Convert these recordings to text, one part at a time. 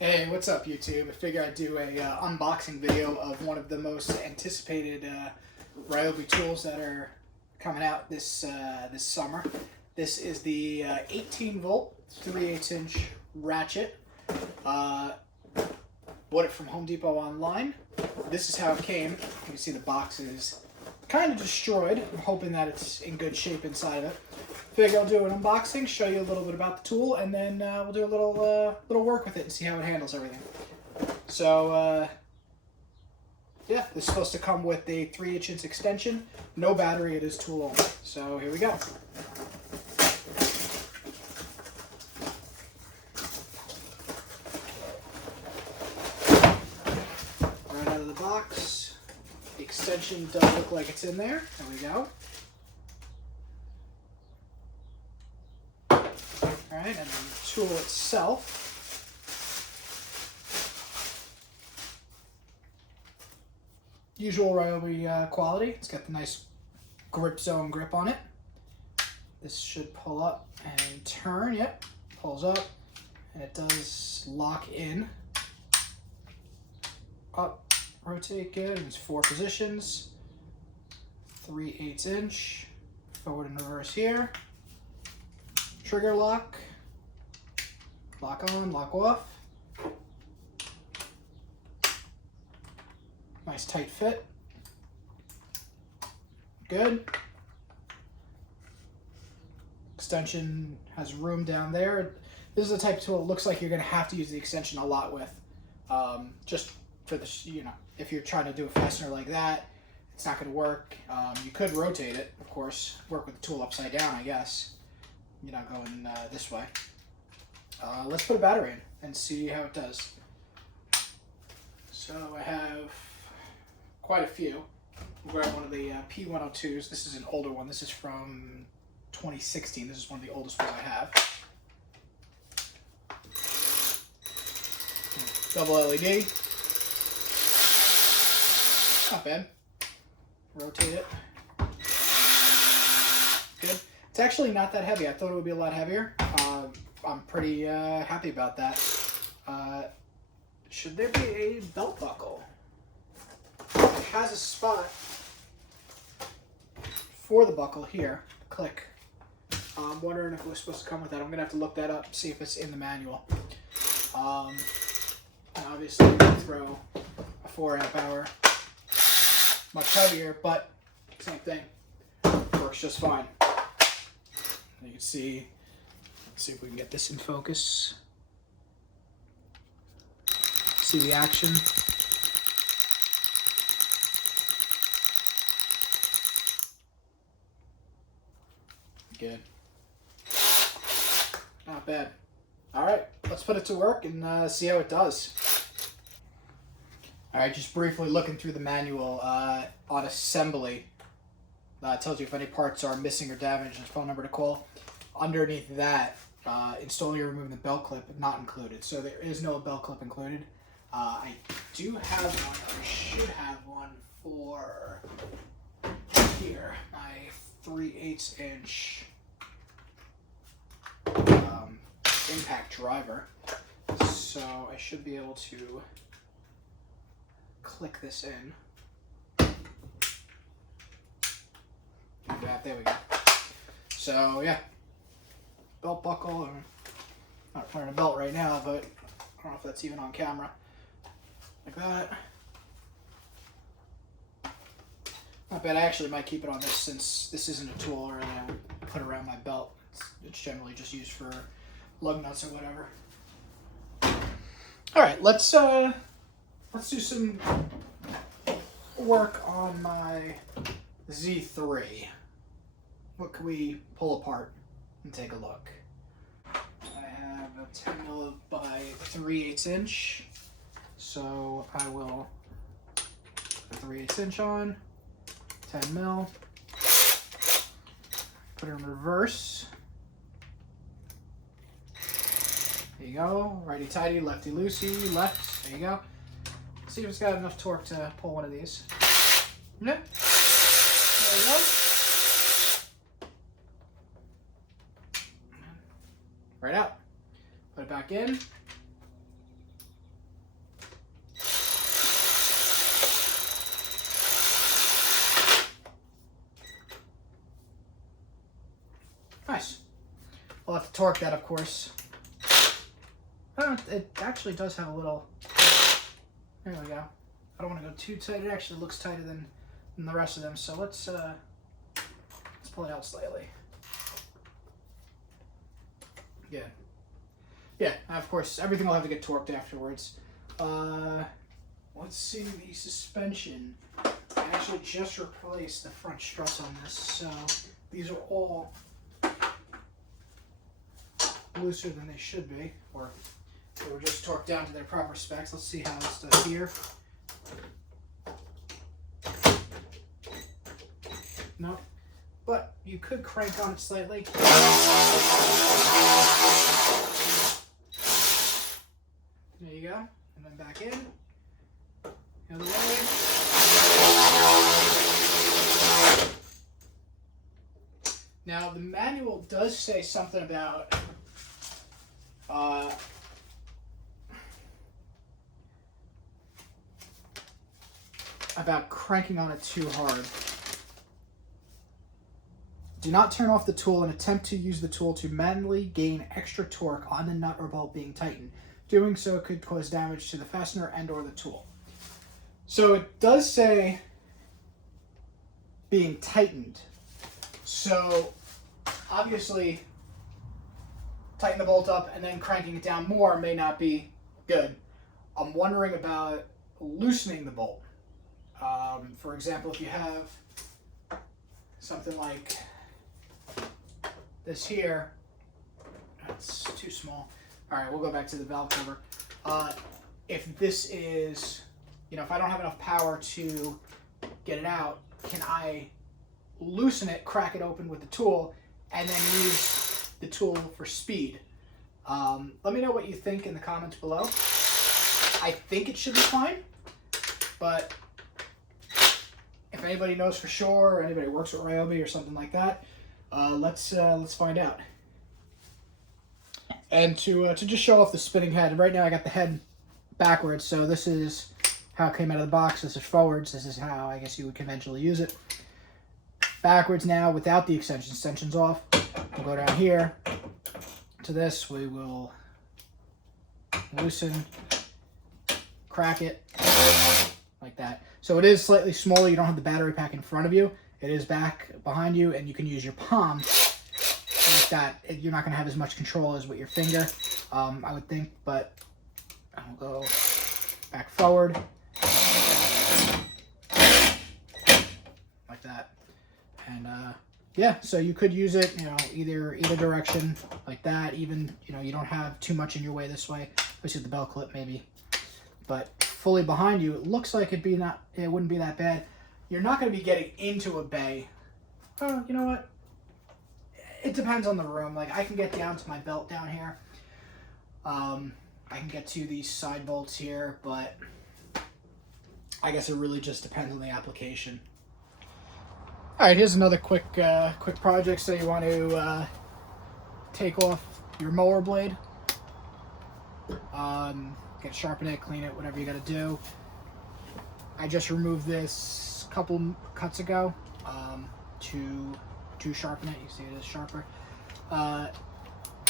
Hey, what's up YouTube? I figure I'd do a unboxing video of one of the most anticipated Ryobi tools that are coming out this summer. This is the 18 volt 3/8 inch Rachet. Bought it from Home Depot online. This is how it came. You can see the box is kind of destroyed. I'm hoping that it's in good shape inside of it. Figure I'll do an unboxing, show you a little bit about the tool, and then we'll do a little work with it and see how it handles everything. So yeah, this is supposed to come with a 3/8 inch extension, no battery. It is tool only. So here we go. Right out of the box, the extension does look like it's in there. There we go. Alright, and then the tool itself. Usual Ryobi quality. It's got the nice grip zone grip on it. This should pull up and turn. Yep, pulls up, and it does lock in. Up, rotate good. It's 4 positions. 3/8 inch. Forward and reverse here. Trigger lock. Lock on, lock off. Nice tight fit. Good. Extension has room down there. This is the type of tool it looks like you're going to have to use the extension a lot with. Just for the, if you're trying to do a fastener like that, it's not going to work. You could rotate it, of course. Work with the tool upside down, I guess. You're not going this way. Let's put a battery in and see how it does. So I have quite a few. We'll grab one of the P102s. This is an older one. This is from 2016. This is one of the oldest ones I have. Double LED. Not bad. Rotate it. Good. It's actually not that heavy. I thought it would be a lot heavier. I'm pretty happy about that. Should there be a belt buckle? It has a spot for the buckle here. Click. I'm wondering if it was supposed to come with that. I'm gonna have to look that up, see if it's in the manual. And obviously, I'm gonna throw a 4 amp hour, much heavier, but same thing. Works just fine. You can see. Let's see if we can get this in focus. See the action. Good. Not bad. All right, let's put it to work and see how it does. All right, just briefly looking through the manual on assembly. It tells you if any parts are missing or damaged, there's a phone number to call. Underneath that, installing or removing the belt clip not included. So there is no belt clip included. I do have one, or should have one for here, my 3/8 inch impact driver. So I should be able to click this in. There we go. So yeah, belt buckle. I'm not wearing a belt right now, but I don't know if that's even on camera. Like that. Not bad. I actually might keep it on this since this isn't a tool or I would put around my belt. It's generally just used for lug nuts or whatever. All right, let's do some work on my Z3. What can we pull apart and take a look? I have a 10mm by 3/8 inch, so I will put 3/8 inch on, 10mm, put it in reverse. There you go, righty tighty, lefty loosey, left, there you go. See if it's got enough torque to pull one of these. Yeah, there you go. Right out. Put it back in. torque that, of course. It actually does have a little... There we go. I don't want to go too tight. It actually looks tighter than the rest of them. So let's pull it out slightly. Good. Yeah, of course, everything will have to get torqued afterwards. Let's see the suspension. I actually just replaced the front struts on this, so these are all looser than they should be, or they were just torqued down to their proper specs. Let's see how it's done here. No, but you could crank on it slightly. There you go, and then back in. The other way. Now the manual does say something about cranking on it too hard. Do not turn off the tool and attempt to use the tool to manually gain extra torque on the nut or bolt being tightened. Doing so could cause damage to the fastener and or the tool. So it does say being tightened. So obviously tighten the bolt up and then cranking it down more may not be good. I'm wondering about loosening the bolt. For example, if you have something like this here, that's too small. All right, we'll go back to the valve cover. If this is, if I don't have enough power to get it out, can I loosen it, crack it open with the tool, and then use the tool for speed? Let me know what you think in the comments below. I think it should be fine, but if anybody knows for sure, or anybody works with Ryobi or something like that, let's find out. And to just show off the spinning head, right now I got the head backwards, so this is how it came out of the box. This is forwards. This is how I guess you would conventionally use it. Backwards now without the extension. Extension's off. We'll go down here to this. We will loosen, crack it like that. So it is slightly smaller. You don't have the battery pack in front of you. It is back behind you, and you can use your palm like that. You're not going to have as much control as with your finger, I would think, but I'll go back forward like that. And yeah, so you could use it, either direction like that. Even, you don't have too much in your way this way, especially with the belt clip maybe. But fully behind you, it looks like it wouldn't be that bad. You're not going to be getting into a bay. Oh, you know what? It depends on the room. Like, I can get down to my belt down here. I can get to these side bolts here, but I guess it really just depends on the application. All right, here's another quick project. So you want to take off your mower blade, sharpen it, clean it, whatever you got to do. I just removed this a couple cuts ago to sharpen it. You see it is sharper.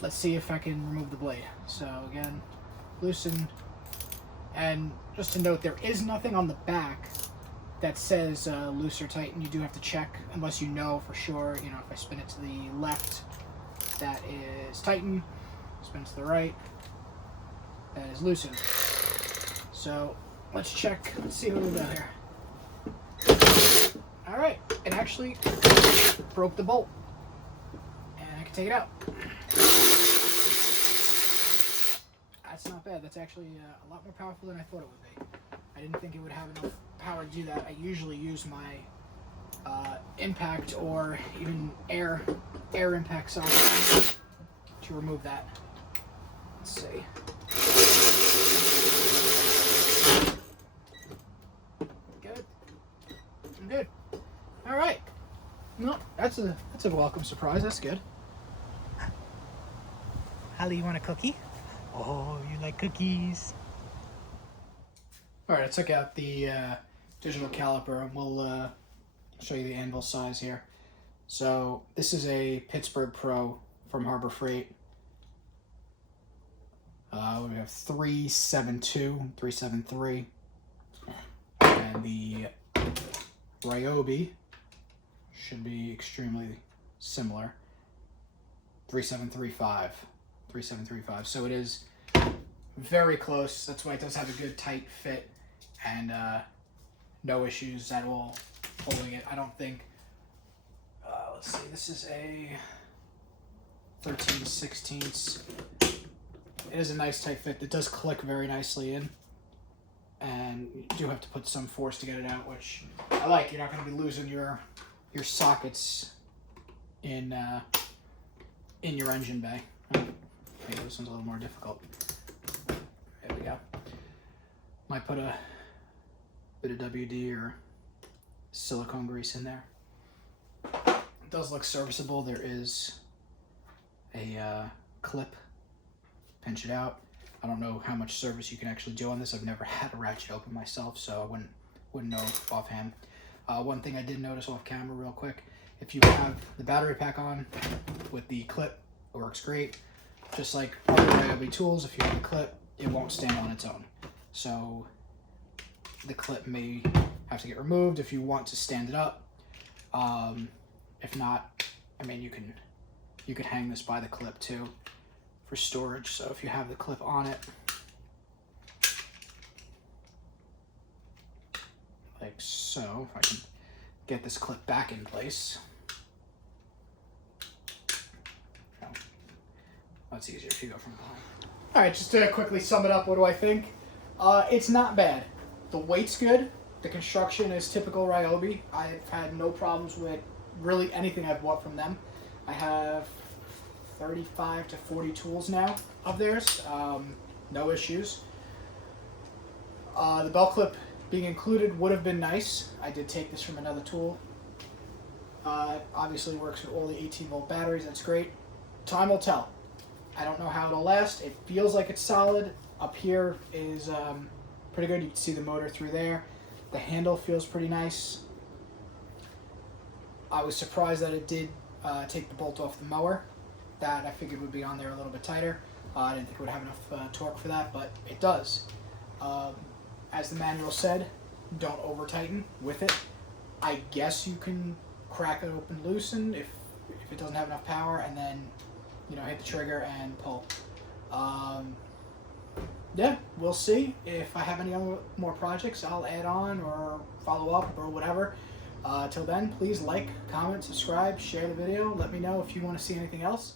Let's see if I can remove the blade. So again, loosen. And just to note, there is nothing on the back that says loose or tighten. You do have to check, unless you know for sure. If I spin it to the left, that is tighten. Spin it to the right, that is loosen. So let's check. Let's see what we got here. All right, it actually broke the bolt, and I can take it out. That's not bad. That's actually a lot more powerful than I thought it would be. I didn't think it would have enough power to do that. I usually use my impact or even air impact socket to remove that. Let's see. Good. I'm good. All right. No, that's a welcome surprise. That's good. Holly, you want a cookie? Oh, you like cookies? All right, I took out the digital caliper, and we'll show you the anvil size here. So this is a Pittsburgh Pro from Harbor Freight. We have 372, 373, and the Ryobi should be extremely similar. 3735, 3735. So it is very close. That's why it does have a good tight fit, and no issues at all holding it. I don't think. Let's see. This is a 13/16. It is a nice tight fit. It does click very nicely in, and you do have to put some force to get it out, which I like. You're not going to be losing your sockets in your engine bay. Maybe this one's a little more difficult. There we go. Might put a bit of WD or silicone grease in there. It does look serviceable. There is a clip. Pinch it out. I don't know how much service you can actually do on this. I've never had a ratchet open myself, so I wouldn't know offhand. One thing I did notice off camera real quick, if you have the battery pack on with the clip, it works great. Just like other Ryobi tools, if you have the clip, it won't stand on its own. So the clip may have to get removed if you want to stand it up. If not, I mean, you could hang this by the clip too for storage. So if you have the clip on it, like so, if I can get this clip back in place. Oh, that's easier if you go from behind. All right, just to quickly sum it up, what do I think? It's not bad. The weight's good. The construction is typical Ryobi. I've had no problems with really anything I've bought from them. I have 35 to 40 tools now of theirs. No issues. The belt clip being included would have been nice. I did take this from another tool. Obviously works with all the 18-volt batteries. That's great. Time will tell. I don't know how it'll last. It feels like it's solid. Up here is pretty good. You can see the motor through there. The handle feels pretty nice. I was surprised that it did take the bolt off the mower. That I figured would be on there a little bit tighter. I didn't think it would have enough torque for that, but it does. As the manual said, don't over tighten with it. I guess you can crack it open loosen if it doesn't have enough power, and then hit the trigger and pull. Yeah, we'll see. If I have any more projects, I'll add on or follow up or whatever. Till then, please like, comment, subscribe, share the video. Let me know if you want to see anything else.